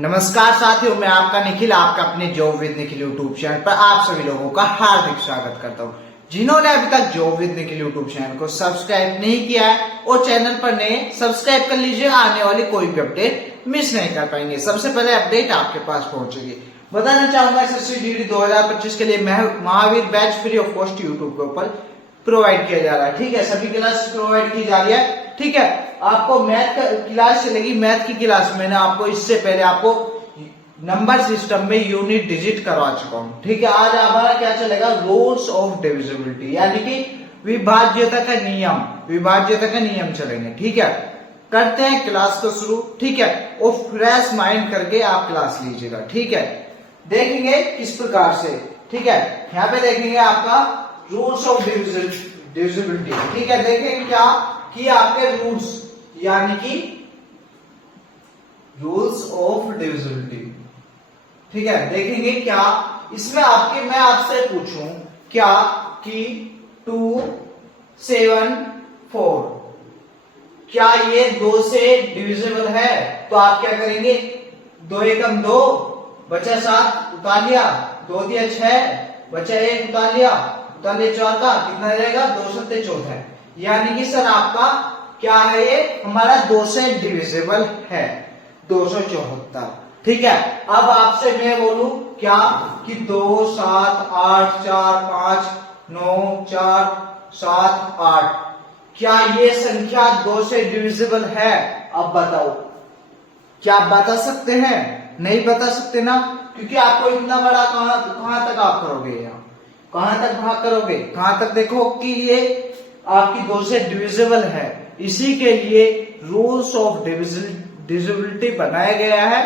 नमस्कार साथियों, मैं आपका निखिल, आपका अपने job with Nikhil YouTube channel पर आप सभी लोगों का हार्दिक स्वागत करता हूं। जिन्होंने अभी तक job with Nikhil YouTube channel को सब्सक्राइब नहीं किया है और चैनल पर नए सब्सक्राइब कर लीजिए, आने वाली कोई भी अपडेट मिस नहीं कर पाएंगे। सबसे पहले अपडेट आपके पास पहुंचेगी। बताना चाहूंगा एसएससी जीडी 2025 के लिए Mahavir batch free of cost YouTube के ऊपर प्रोवाइड किया जा रहा है। ठीक है, सभी क्लास प्रोवाइड की जा रही है। ठीक है, आपको मैथ क्लास चलेगी। मैथ की क्लास मैंने आपको इससे पहले आपको नंबर सिस्टम में यूनिट डिजिट करवा चुका हूं। ठीक है, आज हमारा क्या चलेगा, रूल्स ऑफ डिविजिबिलिटी यानी कि विभाज्यता का नियम, विभाज्यता का नियम चलेंगे। ठीक है, करते हैं क्लास को शुरू। ठीक है, और फ्रेश माइंड करके आप क्लास लीजिएगा। ठीक है, देखेंगे किस प्रकार से। ठीक है, यहाँ पे देखेंगे आपका रूल्स ऑफ डिविजिबिलिटी। ठीक है, देखेंगे क्या कि आपके रूल्स यानी कि रूल्स ऑफ डिविजिबिलिटी। ठीक है, देखेंगे क्या इसमें आपके, मैं आपसे पूछूं क्या कि 2, 7, 4 क्या ये 2 से डिविजिबल है? तो आप क्या करेंगे, 2 एकम 2 बचा 7 उतार लिया, 2 दिया 6 बचा 1 उतार लिया, उतार लिया 4 का कितना रहेगा, 2 सत्ते 14। यानी कि सर आपका क्या है, ये हमारा 2 से डिविजिबल है, 274। ठीक है, अब आपसे मैं बोलूं क्या कि 2, 7, 8, 4, 5, 9, 4, 7, 8 क्या ये संख्या 2 से डिविजिबल है? अब बताओ, क्या आप बता सकते हैं? नहीं बता सकते ना, क्योंकि आपको इतना बड़ा कहां तक आप करोगे, यहाँ कहां तक भाग करोगे, कहां तक देखो कि ये आपकी 2 से डिविजिबल है। इसी के लिए रूल्स ऑफ डिविजिबिलिटी बनाया गया है।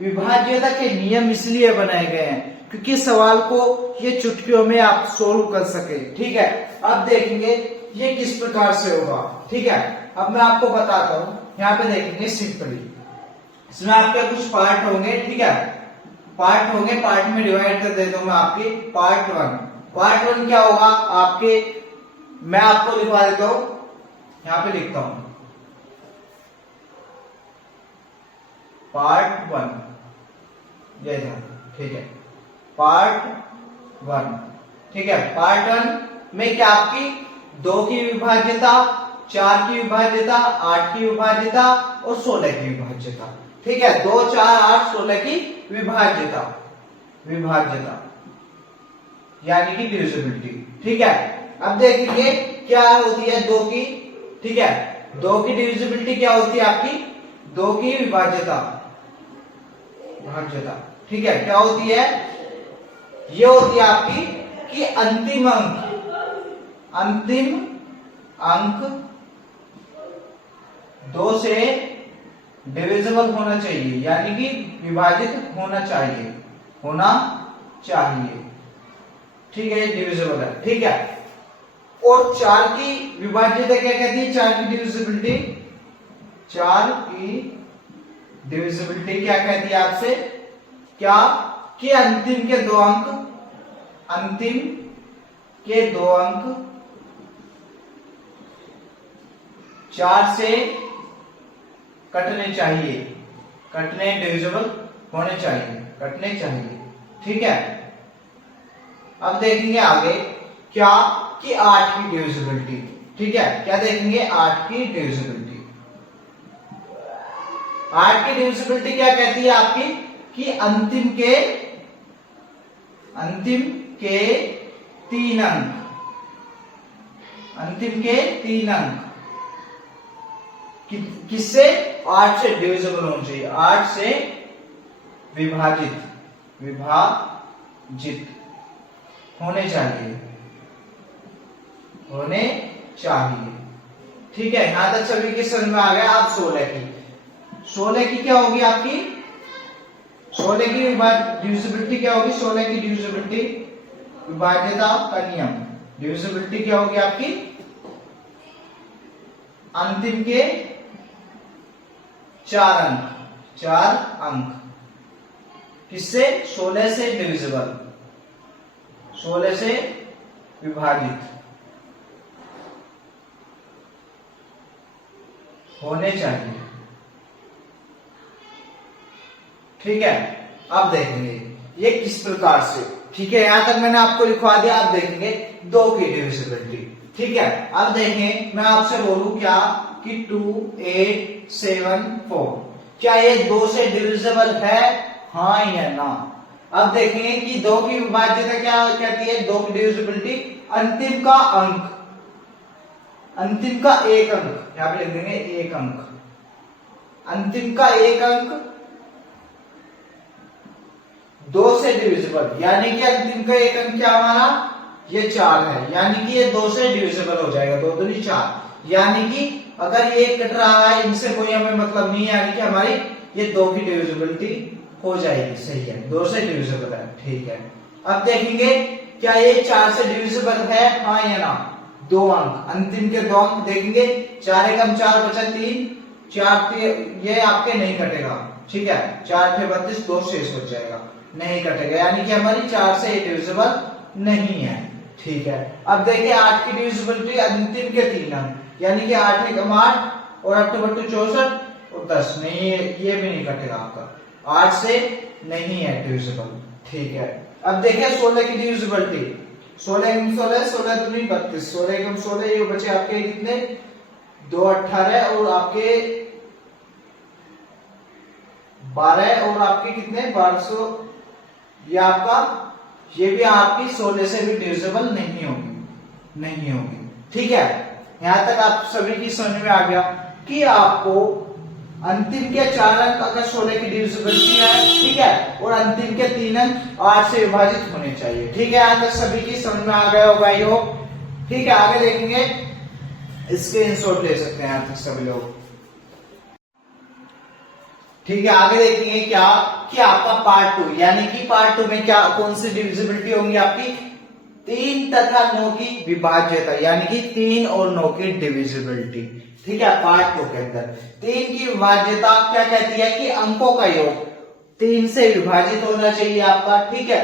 विभाज्यता के नियम इसलिए बनाए गए हैं क्योंकि सवाल को ये चुटकियों में आप सोल्व कर सके। ठीक है, अब देखेंगे ये किस प्रकार से होगा। ठीक है, अब मैं आपको बताता हूं। यहाँ पे देखेंगे सिंपली, इसमें आपके कुछ पार्ट होंगे। ठीक है, पार्ट होंगे, पार्ट में डिवाइड कर देता हूं मैं आपके। पार्ट 1, पार्ट 1 क्या होगा आपके, मैं आपको लिखवा देता हूं, यहां पे लिखता हूं पार्ट 1 ये था। ठीक है, पार्ट 1। ठीक है, पार्ट 1 में क्या आपकी 2 की विभाज्यता, 4 की विभाज्यता, 8 की विभाज्यता और 16 की विभाज्यता। ठीक है, 2, 4, 8, 16 की विभाज्यता, विभाज्यता यानी कि डिविजिबिलिटी। ठीक है, अब देखेंगे क्या होती है 2 की। ठीक है, 2 की डिविजिबिलिटी क्या होती है आपकी, 2 की विभाज्यता, विभाज्यता। ठीक है, क्या होती है, ये होती है आपकी कि अंतिम अंक, अंतिम अंक 2 से डिविजिबल होना चाहिए, यानी कि विभाजित होना चाहिए, होना चाहिए। ठीक है, ये डिविजिबल है। ठीक है, और 4 की विभाज्यता क्या कहती है, 4 की डिविजिबिलिटी, 4 की डिविजिबिलिटी क्या कहती है आपसे, क्या कि अंतिम के 2 अंक, अंतिम के 2 अंक 4 से कटने चाहिए, कटने डिविजिबल होने चाहिए, कटने चाहिए। ठीक है, अब देखेंगे आगे क्या कि 8 की डिविजिबिलिटी। ठीक है, क्या देखेंगे, 8 की डिविजिबिलिटी। 8 की डिविजिबिलिटी क्या कहती है आपकी कि अंतिम के 3 अंक, अंतिम के 3 अंक किससे, 8 से डिविजिबल होना चाहिए, 8 से विभाजित, विभाजित होने चाहिए, होने चाहिए। ठीक है, यहां तक सभी के समझ में आ गया। आप 16 की क्या होगी आपकी, 16 की डिविजिबिलिटी क्या होगी, 16 की डिविजिबिलिटी विभाज्यता का नियम, डिविजिबिलिटी क्या होगी आपकी, अंतिम के 4 अंक, 4 अंक किससे, 16 से डिविजिबल, 16 से विभाजित होने चाहिए। ठीक है, अब देखेंगे ये किस प्रकार से। ठीक है, यहां तक मैंने आपको लिखवा दिया। अब देखेंगे 2 की डिविजिबिलिटी। ठीक है, अब देखें मैं आपसे बोलूं क्या कि 2, 8, 7, 4 क्या ये 2 से डिविजिबल है, हाँ या ना। अब देखेंगे कि 2 की विभाज्यता क्या कहती है, 2 की डिविजिबिलिटी अंतिम का अंक, अंतिम का एक अंक, यहां पे लिख देंगे एक अंक, अंतिम का एक अंक 2 से डिविजिबल, यानी कि अंतिम का एक अंक क्या हमारा ये 4 है, यानी कि ये 2 से डिविजिबल हो जाएगा, 2 दूनी 4। यानी कि अगर ये कट रहा है इनसे कोई हमें मतलब नहीं है, यानी कि हमारी ये 2 की डिविजिबिलिटी हो जाएगी। सही है, 2 से डिविजिबल है। ठीक है, अब देखेंगे क्या ये 4 से डिविजिबल है, हाँ या ना। 2 अंक, अंतिम के 2 अंक देखेंगे, 4 एकम 4 बचा 3, 4 ये आपके नहीं कटेगा। ठीक है, 4 × 32, 2 शेष बच जाएगा, नहीं कटेगा, यानी कि हमारी 4 से डिविजिबल नहीं है। ठीक है, अब देखिए 8 की डिविजिबिलिटी अंतिम के 3 अंक, यानी कि 8 एकम 8 और 8 × 2 64 और 10, नहीं ये भी नहीं कटेगा आपका, 8 से नहीं है डिविजिबल। ठीक है, अब देखिए 16 की डिविजिबिलिटी, 16 × 16, 16 दूनी 32, 16 × 16 ये बचे आपके कितने 2 18 और आपके 12 और आपके कितने 1200, ये आपका ये भी आपकी 16 से भी डिविजिबल नहीं होगी, नहीं होगी। ठीक है, यहां तक आप सभी की समझ में आ गया कि आपको अंतिम के 4 अंक अगर 16 की डिविजिबिलिटी है, ठीक है, और अंतिम के 3 अंक 8 से विभाजित होने चाहिए। ठीक है, यहां तक सभी की समझ में आ गया होगा ये हो। ठीक है, आगे देखेंगे, स्क्रीनशॉट ले सकते हैं यहां तक सभी लोग। ठीक है, आगे देखेंगे क्या कि आपका पार्ट 2, यानी कि पार्ट 2 में क्या कौन सी डिविजिबिलिटी होंगी आपकी 3 तथा 9 की विभाज्यता, यानी कि 3 और 9 की डिविजिबिलिटी। ठीक है, पार्ट 2 के अंदर 3 की विभाज्यता क्या कहती है कि अंकों का योग 3 से विभाजित होना चाहिए आपका। ठीक है,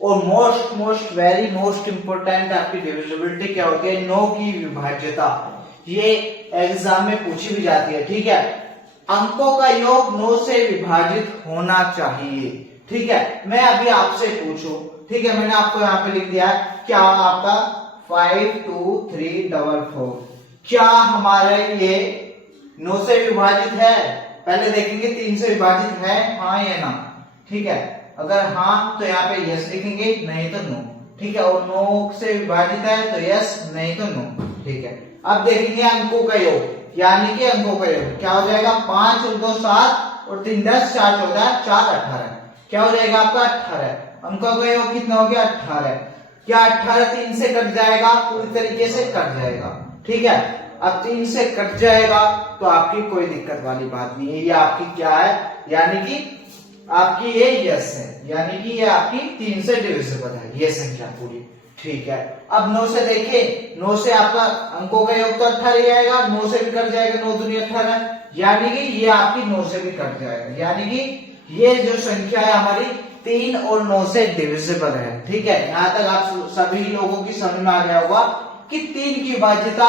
और मोस्ट वेरी मोस्ट इंपोर्टेंट आपकी डिविजिबिलिटी क्या होती है 9 की विभाज्यता, ये एग्जाम में पूछी भी जाती है। ठीक है, अंकों का योग 9 से विभाजित होना चाहिए। ठीक है, मैं अभी आपसे पूछूं, ठीक है, मैंने आपको यहाँ पे लिख दिया है क्या आपका 5 2 3 4 4 क्या हमारे ये 9 से विभाजित है, पहले देखेंगे 3 से विभाजित है, हाँ या ना। ठीक है, अगर हाँ तो यहाँ पे यस लिखेंगे, नहीं तो नो। ठीक है, और 9 से विभाजित है तो यस, नहीं तो नो। ठीक है, अब देखेंगे अंकों का योग, यानी कि अंकों का योग क्या हो जाएगा 5 और 2 7 और 3 10, 4 14, 4 18, क्या हो जाएगा आपका 18। अंकों का योग कितना हो गया 18, क्या 18 3 से कट जाएगा, पूरी तरीके से कट जाएगा। ठीक है, अब 3 से कट जाएगा तो आपकी कोई दिक्कत वाली बात नहीं है, ये आपकी क्या है, यानी कि आपकी ये यस है, यानी कि ये आपकी 3 से डिविजिबल है ये संख्या पूरी। ठीक है, अब 9 से देखें, 9 से आपका अंकों का योग तो 18 ही आएगा, 9 से भी कट जाएगा, 9 दूनी 18, यानी कि ये आपकी 9 से भी कट जाएगा, यानी कि ये जो संख्या है हमारी 3 और 9 से डिविजिबल है। ठीक है, यहां तक आप सभी लोगों की समझ में आ गया होगा कि 3 की विभाज्यता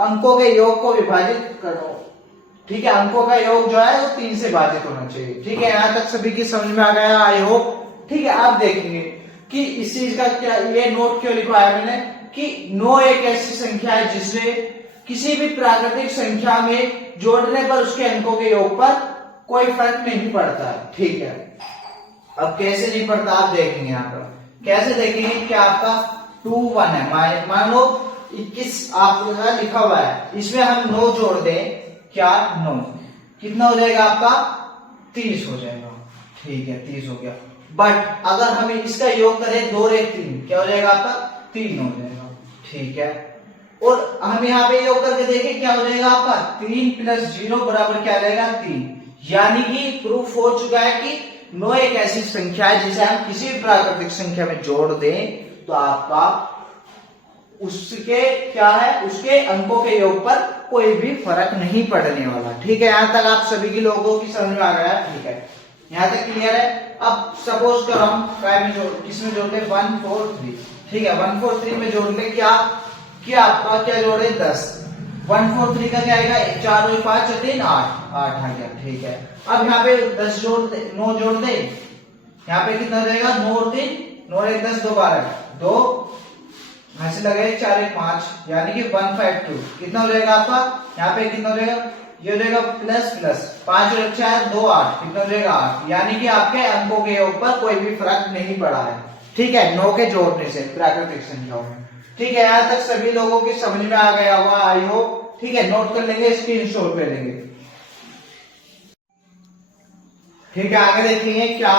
अंकों के योग को विभाजित करो। ठीक है, अंकों का योग जो है वो 3 से विभाजित होना चाहिए। ठीक है, यहां तक सभी की समझ में आ गया आई होप। ठीक है, आप देखेंगे कि इस चीज का क्या ये नोट क्यों लिखवाया मैंने कि 9 एक ऐसी संख्या है जिससे किसी भी प्राकृतिक संख्या में जोड़ने पर उसके अंकों के योग पर कोई फर्क नहीं पड़ता। ठीक है, अब कैसे नहीं पड़ता आप देखेंगे, यहाँ पर कैसे देखेंगे कि आपका 2 1 है, मान लो 21 आपका लिखा हुआ है, इसमें हम 9 जोड़ दें, क्या 9 कितना हो जाएगा आपका 30 हो जाएगा। ठीक है, 30 हो गया, बट अगर हम इसका योग करें 2 और 1 3, क्या हो जाएगा आपका 3 हो जाएगा। ठीक है, और हम यहाँ पे योग करके देखें क्या हो जाएगा आपका 3 + 0 बराबर क्या रहेगा 3, यानी कि प्रूफ हो चुका है कि 9 एक ऐसी संख्या है जिसे हम किसी भी प्राकृतिक संख्या में जोड़ दें तो आपका उसके क्या है उसके अंकों के योग पर कोई भी फर्क नहीं पड़ने वाला। ठीक है, यहां तक आप सभी के लोगों की समझ में आ गया। ठीक है, यहां तक क्लियर है। अब सपोज करो हम 5 में जोड़, किसमें जोड़ ले 1 4 3। ठीक है, 1 4 3 में जोड़ ले क्या आपका क्या जोड़े 10, 143 का क्या आएगा, 4 और 5 और 3 8, 8 आ गया। ठीक है, अब यहाँ पे 10 जोड़ दे, 9 जोड़ दे, यहाँ पे कितना रहेगा, 9 और 3, 9 और 1 10, 2 12, 2 ऐसे लगे 4 1 5, यानी कि 152 कितना हो जाएगा आपका, यहाँ पे कितना हो जाएगा, ये हो जाएगा प्लस प्लस 5 और 4 2 8, कितना हो जाएगा 8, यानी कि आपके अंकों के योग पर कोई भी फर्क नहीं पड़ा है। ठीक है, 9 के जोड़ने से प्राकृतिक संख्याओं में। ठीक है, यहाँ तक सभी लोगों की समझ में आ गया होगा आई होप। ठीक है, नोट कर लेंगे, स्क्रीनशॉट ले लेंगे। ठीक है, आगे देखेंगे क्या,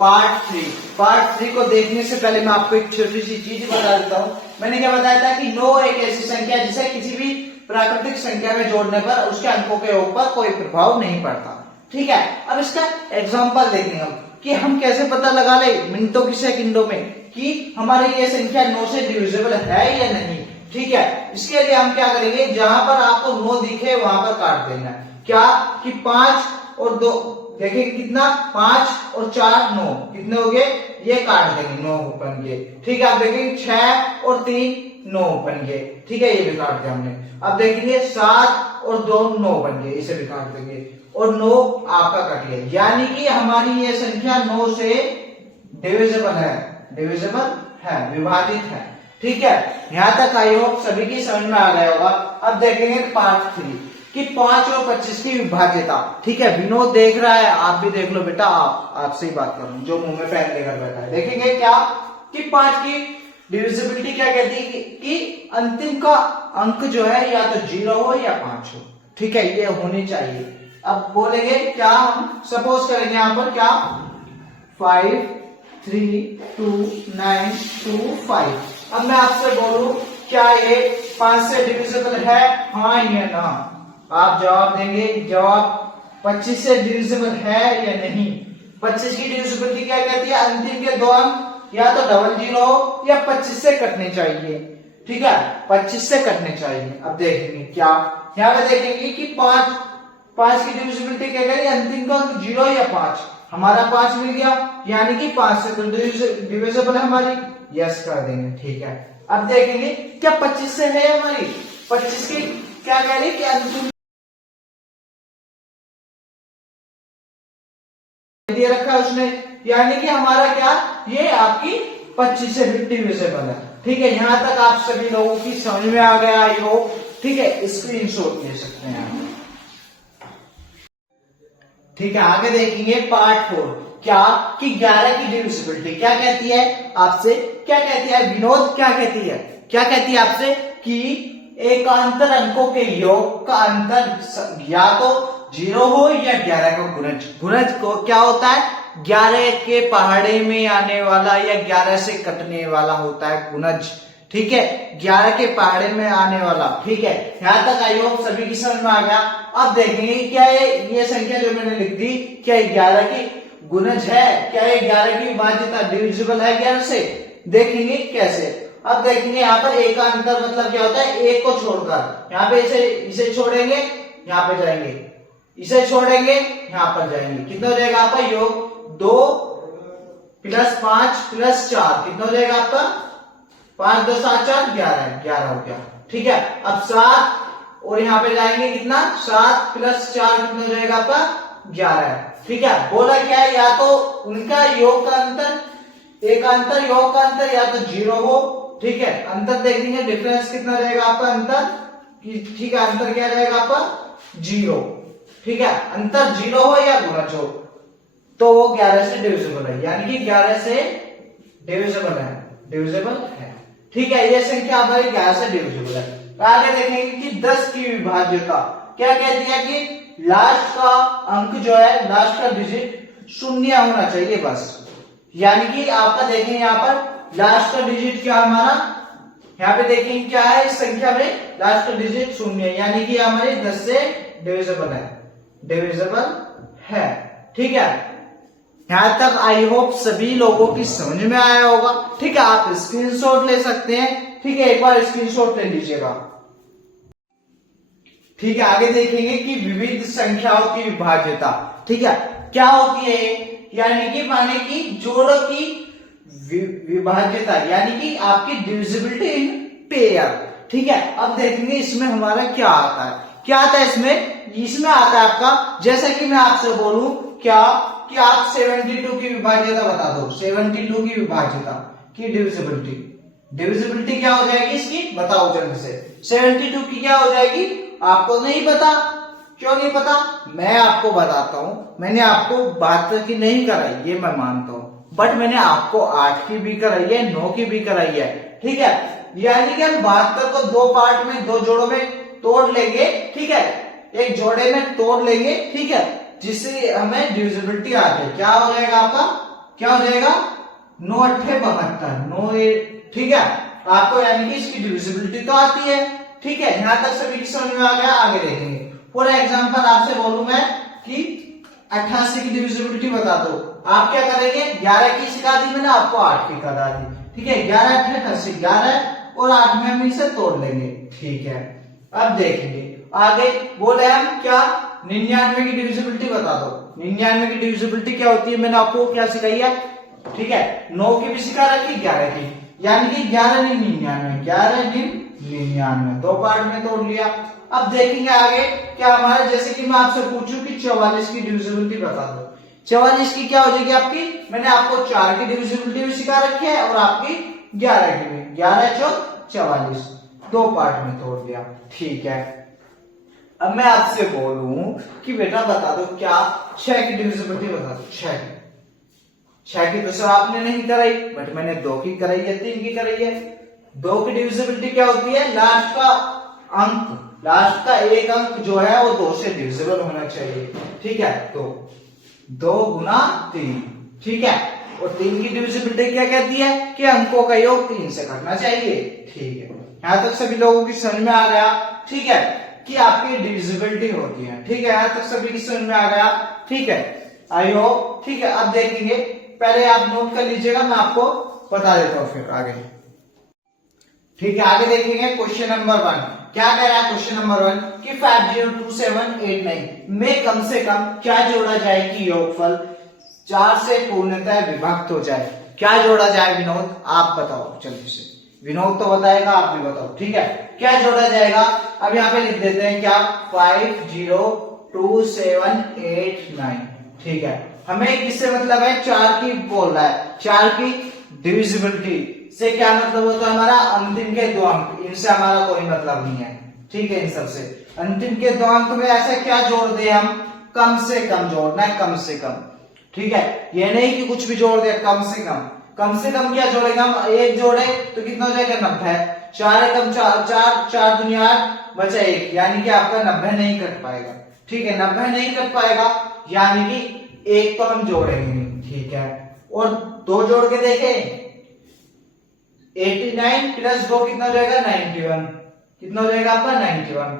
पार्ट 3। पार्ट 3 को देखने से पहले मैं आपको एक छोटी सी चीज बता देता हूं। मैंने क्या बताया था कि 9 एक ऐसी संख्या जिसे किसी भी प्राकृतिक संख्या में जोड़ने पर उसके अंकों के योग पर कोई प्रभाव नहीं पड़ता। ठीक है, अब इसका एग्जांपल देखेंगे हम कि हम कैसे पता लगा ले मिनटों की सेकंडों में कि हमारी ये संख्या 9 से डिविजिबल है या नहीं। ठीक है, इसके लिए हम क्या करेंगे, जहां पर आपको 9 दिखे वहां पर काट देना है। क्या कि 5 और 2, देखिए कितना, 5 और 4 9, कितने हो गए, ये काट देंगे, 9 बन गए। ठीक है, आप देखेंगे 6 और 3 9 बन गए। ठीक है, ये भी काट दिया हमने। अब देखेंगे 7 और 2 9 बन गए, इसे भी काट देंगे, और 9 आपका कट गया, यानी कि हमारी ये संख्या 9 से डिविजिबल है, डिविजिबल है, विभाजित है। ठीक है, यहां तक आई होप सभी की समझ में आ गया होगा। अब देखेंगे पार्ट 3 कि 5 और 25 की विभाज्यता। ठीक है, विनोद देख रहा है, आप भी देख लो बेटा, आपसे ही बात कर रहा हूं, जो मुंह में पेन लेकर बैठा है। देखेंगे क्या कि 5 की डिविजिबिलिटी क्या कहती है कि अंतिम का अंक जो है या तो 0 हो या 5 हो। ठीक है, ये होनी चाहिए। अब बोलेंगे क्या, हम सपोज करेंगे यहां पर क्या, 5 3 2 9 2 5। अब मैं आपसे बोलूं क्या ये 5 से डिविजिबल है, हाँ या ना, आप जवाब देंगे, जवाब 25 से डिविजिबल है या नहीं। 25 की डिविजिबिलिटी क्या कहती है, अंतिम के 2 अंक या तो डबल 0 हो या 25 से कटने चाहिए। ठीक है, 25 से कटने चाहिए। अब देखेंगे क्या, यहाँ पे देखेंगे कि 5 की डिविजिबिलिटी क्या करेगी, अंतिम का अंक 0 या 5, हमारा 5 मिल गया, यानी कि 5 से डिविजिबल है हमारी, यस कर देंगे। ठीक है, अब देखेंगे क्या 25 से है हमारी, 25 की क्या कह रही है कि अंतिम दे रखा है उसने, यानी कि हमारा क्या, ये आपकी 25 से डिविजिबल है। ठीक है, यहां तक आप सभी लोगों की समझ में आ गया आई होप। ठीक है, स्क्रीनशॉट ले सकते हैं। ठीक है, आगे देखेंगे पार्ट 4 क्या कि 11 की डिविजिबिलिटी क्या कहती है आपसे, क्या कहती है विनोद, क्या कहती है, क्या कहती है आपसे कि एकांतर अंकों के योग का अंतर या तो 0 हो या 11 का गुणज। गुणज को क्या होता है, 11 के पहाड़े में आने वाला या 11 से कटने वाला होता है गुणज। ठीक है, 11 के पहाड़े में आने वाला। ठीक है, यहां तक आई होप सभी की समझ में आ गया। अब देखेंगे क्या ये संख्या जो मैंने लिख दी, क्या 11 की गुणज है, क्या ये 11 की विभाज्यता डिविजिबल है 11 से, देखेंगे कैसे। अब देखेंगे यहाँ पर एक का अंतर मतलब क्या होता है, एक को छोड़कर, यहाँ पे इसे छोड़ेंगे, यहाँ पे जाएंगे, इसे छोड़ेंगे, यहाँ पर जाएंगे, कितना हो जाएगा आपका योग, 2 + 5 + 4, कितना हो जाएगा आपका, 5 2 7 4 11, 11 हो गया। ठीक है, अब 7 और यहाँ पे जाएंगे कितना, 7 + 4 कितना हो जाएगा आपका, 11। ठीक है, बोला क्या है, या तो उनका योग का अंतर, एक अंतर योग का अंतर या तो 0 हो। ठीक है, अंतर देखेंगे डिफरेंस कितना रहेगा आपका अंतर, ठीक है, अंतर क्या रहेगा आपका 0। ठीक है, अंतर 0 हो या गुणज हो तो वो 11 से डिविजिबल है, यानी कि 11 से डिविजिबल है, डिविजिबल है। ठीक है, ये संख्या हमारी 11 से डिविजिबल है। आगे देखेंगे कि 10 की विभाज्यता क्या कहती है कि लास्ट का अंक जो है, लास्ट का डिजिट 0 होना चाहिए बस, यानी कि आपका देखेंगे यहाँ पर लास्ट का डिजिट क्या हमारा, यहाँ पे देखेंगे क्या है इस संख्या में, लास्ट का डिजिट 0, यानी कि हमारी 10 से डिविजिबल है, डिविजिबल है। ठीक है, यहां तक आई होप सभी लोगों की समझ में आया होगा। ठीक है, आप स्क्रीनशॉट ले सकते हैं। ठीक है, एक बार स्क्रीनशॉट ले लीजिएगा। ठीक है, आगे देखेंगे कि विविध संख्याओं की विभाज्यता। ठीक है, क्या होती है, यानी कि माने कि जोड़ों की विभाज्यता, यानी कि आपकी डिविजिबिलिटी इन पेयर। ठीक है, अब देखेंगे इसमें हमारा क्या आता है। क्या आता है इसमें आता है आपका, जैसे कि मैं आपसे बोलूं क्या कि आप 72 की विभाज्यता बता दो, 72 की विभाज्यता की डिविजिबिलिटी क्या हो जाएगी इसकी, बताओ जल्दी से। 72 की क्या हो जाएगी, आपको नहीं पता? क्यों नहीं पता? मैं आपको बताता हूं। मैंने आपको 72 की नहीं कराई, ये मैं मानता हूं, बट मैंने आपको 8 की भी कराई है, 9 की भी कराई है, ठीक है। यानी कि हम 72 को दो पार्ट में, दो जोड़ों में तोड़ लेंगे, ठीक है, एक जोड़े में तोड़ लेंगे, ठीक है, जिससे हमें डिविजिबिलिटी आ जाए। क्या हो जाएगा आपका, क्या हो जाएगा, 9 अट्ठे 72, 9 ठीक है, आपको यानी कि इसकी डिविजिबिलिटी तो आती है, ठीक है। यहां तक सभी की समझ में आ गया, आगे देखेंगे। फॉर एग्जाम्पल आपसे बोलूं मैं कि 88 की डिविजिबिलिटी बता दो, आप क्या करेंगे, 11 की सिखा दी मैंने आपको, 8 की करा दी, ठीक है। 11 अट्ठे 88, 11 और 8 में हम इसे तोड़ लेंगे, ठीक है। अब देखेंगे आगे, बोले हम क्या, 99 की डिविजिबिलिटी बता दो। 99 की डिविजिबिलिटी क्या होती है, मैंने आपको क्या सिखाई है, ठीक है, 9 की भी सिखा रखी, 11 की, यानी कि 11 × 99, 11 × 99, दो पार्ट में तोड़ लिया। अब देखेंगे आगे क्या हमारा, जैसे कि मैं आपसे पूछूं कि 44 की डिविजिबिलिटी बता दो। 44 की क्या हो जाएगी आपकी, मैंने आपको 4 की डिविजिबिलिटी भी सिखा रखी है और आपकी 11 की भी, 11 × 4 = 44, दो पार्ट में तोड़ दिया, ठीक है। अब मैं आपसे बोलूं कि बेटा बता दो क्या, 6 की डिविजिबिलिटी बता दो। 6 की तो सर आपने नहीं कराई, बट मैंने 2 की कराई है, 3 की कराई है। 2 की डिविजिबिलिटी क्या होती है, लास्ट का अंक, लास्ट का एक अंक जो है वो 2 से डिविजिबल होना चाहिए, ठीक है। तो 2 × 3, ठीक है। और 3 की डिविजिबिलिटी क्या कहती है कि अंकों का योग 3 से घटना चाहिए, ठीक है। यहां तक सभी लोगों की समझ में आ गया, ठीक है, कि आपकी डिविजिबिलिटी होती है, ठीक है। यहां तक सभी की समझ में आ गया, ठीक है, आई होप, ठीक है। अब देखेंगे, पहले आप नोट कर लीजिएगा, मैं आपको बता देता हूं फिर आगे, ठीक है। आगे देखेंगे क्वेश्चन नंबर 1, क्या कह रहा है क्वेश्चन नंबर 1 कि 502789 में कम से कम क्या जोड़ा जाए कि योगफल 4 से पूर्णतः विभक्त हो जाए। क्या जोड़ा जाए विनोद, आप बताओ जल्दी से। विनोद तो बताएगा, आप भी बताओ, ठीक है, क्या जोड़ा जाएगा। अब यहाँ पे लिख देते हैं क्या, 502789, ठीक है। हमें किससे मतलब है, 4 की बोल रहा है, 4 की डिविजिबिलिटी से क्या मतलब होता है हमारा, अंतिम के 2 अंक, इनसे हमारा कोई मतलब नहीं है, ठीक है। इन सबसे अंतिम के 2 अंक में ऐसे क्या जोड़ दे हम, कम से कम जोड़ना है, कम से कम, ठीक है। ये नहीं कि कुछ भी जोड़ दे, कम से कम। कम से कम क्या जोड़ेंगे हम, 1 जोड़े तो कितना हो जाएगा, 90, 4 एकम 4, 4 दूनी 8 बचा 1, यानी कि आपका 90 नहीं कट पाएगा, ठीक है। 90 नहीं कट पाएगा, यानी कि 1 तो हम जोड़ेंगे नहीं, ठीक है। और 2 जोड़ के देखें, 89 + 2 कितना हो जाएगा, 91, कितना हो जाएगा आपका, 91,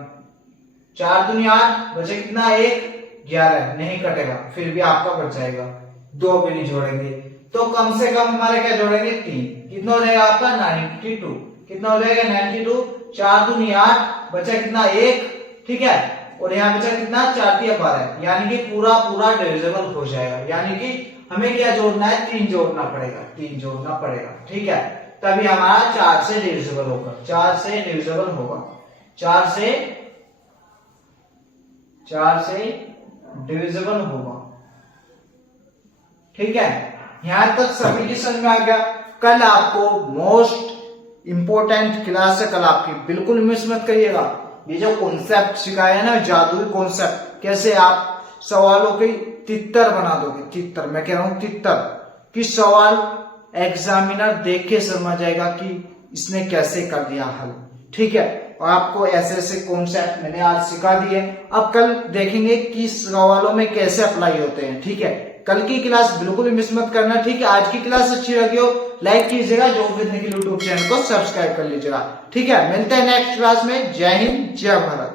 4 दूनी 8 बचे कितना, 1, 11, नहीं कटेगा, फिर भी आपका बच जाएगा, 2 भी नहीं जोड़ेंगे, तो कम से कम हमारे क्या जोड़ेंगे, 3, कितना हो जाएगा आपका, 92, कितना हो जाएगा, 92, 4 दूनी 8 बचा कितना, 1, ठीक है। और यहाँ बचा कितना, 4 × 12, यानी कि पूरा डिविजिबल हो जाएगा, यानी कि हमें क्या जोड़ना है, 3 जोड़ना पड़ेगा, 3 जोड़ना पड़ेगा, ठीक है। तभी हमारा 4 से डिविजिबल होगा, 4 से डिविजिबल होगा, 4 से डिविजिबल होगा, ठीक है। यहां तक सभी की समझ में आ गया। कल आपको मोस्ट इंपोर्टेंट क्लास है, कल आपकी, बिल्कुल मिस मत करिएगा। ये जो कॉन्सेप्ट सिखाया है ना, जादुई कॉन्सेप्ट, कैसे आप सवालों की तितर बना दोगे, तितर, मैं कह रहा हूं तितर, कि सवाल एग्जामिनर देख के समझ जाएगा कि इसने कैसे कर दिया हल, ठीक है। और आपको ऐसे कॉन्सेप्ट मैंने आज सिखा दिए, अब कल देखेंगे कि सवालों में कैसे अप्लाई होते हैं, ठीक है। कल की क्लास बिल्कुल मिस मत करना, ठीक है। आज की क्लास अच्छी लगी हो लाइक कीजिएगा, जो विद निखिल यूट्यूब चैनल को सब्सक्राइब कर लीजिएगा, ठीक है। मिलते हैं नेक्स्ट क्लास में। जय हिंद, जय भारत।